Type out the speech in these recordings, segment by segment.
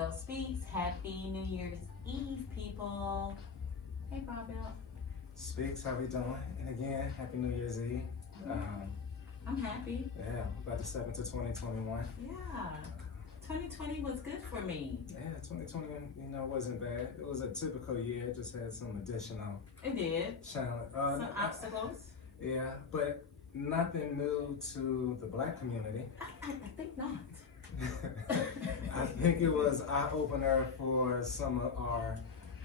Belt Speaks. Happy New Year's Eve, people. Hey, Belt. Speaks, how we doing? And again, Happy New Year's Eve. I'm happy. Yeah, about to step into 2021. Yeah, 2020 was good for me. Yeah, 2020, wasn't bad. It was a typical year, it just had some additional It did. challenge. Some obstacles. Yeah, but nothing new to the Black community. I think not. I think it was eye-opener for some of our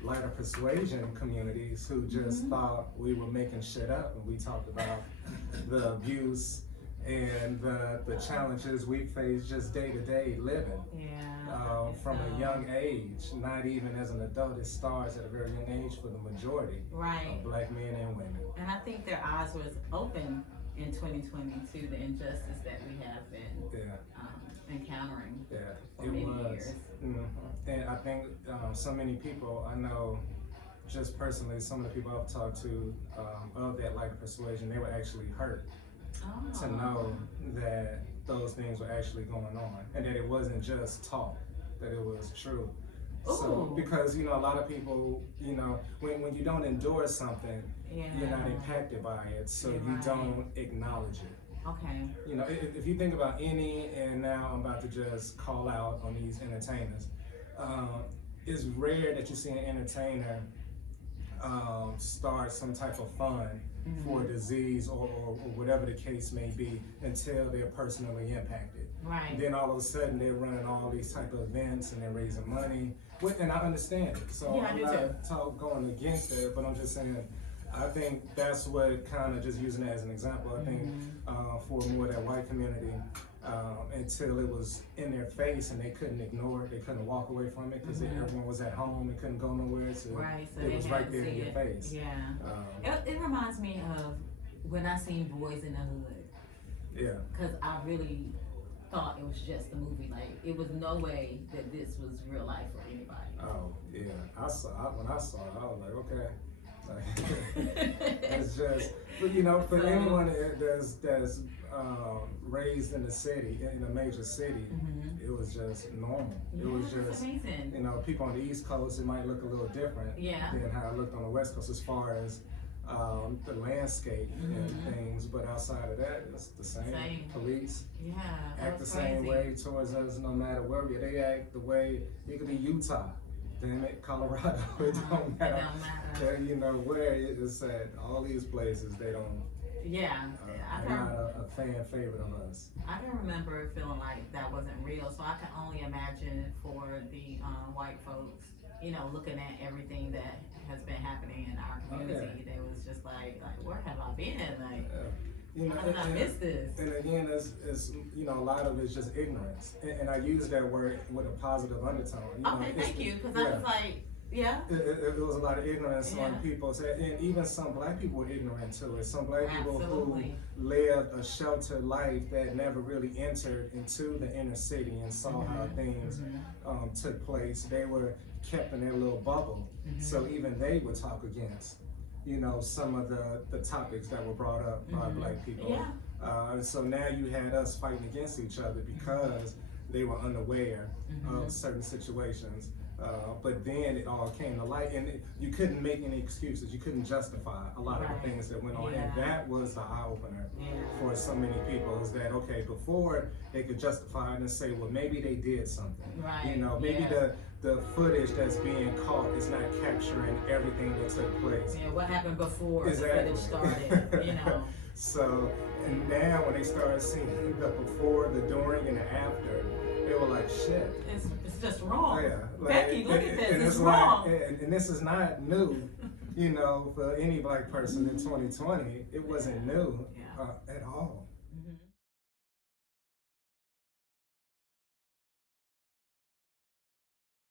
lighter persuasion communities who just thought we were making shit up, and we talked about the abuse and the challenges we face just day-to-day living. Yeah. From a young age, not even as an adult, it starts at a very young age for the majority of Black men and women. And I think their eyes was open in 2020 to the injustice that we have been encountering for many years. And I think so many people I know, just personally, some of the people I've talked to of that lighter persuasion, they were actually hurt to know that those things were actually going on, and that it wasn't just talk, that it was true. So, because a lot of people, when you don't endure something, you're not impacted by it, so you don't acknowledge it. Okay. If you think about any, and now I'm about to just call out on these entertainers, it's rare that you see an entertainer start some type of fund for a disease or whatever the case may be until they're personally impacted. Right. Then all of a sudden they're running all these type of events and they're raising money, and I understand it. So I'm not going against it, but I'm just saying, I think that's what kind of, just using it as an example, I think for more of that white community, until it was in their face and they couldn't ignore it, they couldn't walk away from it because everyone was at home and couldn't go nowhere, so it was right there in your face. Yeah. It reminds me of when I seen Boys in the Hood. Yeah. Because I really thought it was just a movie. Like, it was no way that this was real life for anybody. Oh, yeah. When I saw it, I was like, okay. It's just, for anyone that's raised in the city, in a major city, it was just normal. It was just amazing. People on the East Coast, it might look a little different than how it looked on the West Coast as far as the landscape and things, but outside of that, it's the same. Police act the same way towards us no matter where we are. They act the way, it could be Utah. Damn it, Colorado, it don't matter. Where it is at, all these places, they don't. They're not a fan favorite of us. I can remember feeling like that wasn't real, so I can only imagine for the white folks, looking at everything that has been happening in our community. They was just like, where have I been? How did I miss this? And again, it's a lot of it's just ignorance, and I use that word with a positive undertone. Okay, thank you, because I was like, it was a lot of ignorance on people, and even some Black people were ignorant to it. Some Black people who lived a sheltered life that never really entered into the inner city and saw how things took place. They were kept in their little bubble, so even they would talk against some of the topics that were brought up by Black people. And so now you had us fighting against each other because they were unaware of certain situations. But then it all came to light, and you couldn't make any excuses. You couldn't justify a lot of the things that went on. And that was the eye-opener for so many people, is that, okay, before they could justify it and say, well, maybe they did something. Maybe the footage that's being caught is not capturing everything that took place. What happened before the footage started, So, and now when they started seeing the before, the during, and the after, they were like, shit. It's just wrong. Becky, look at this, it's wrong. And this is not new, for any Black person in 2020. It wasn't new at all.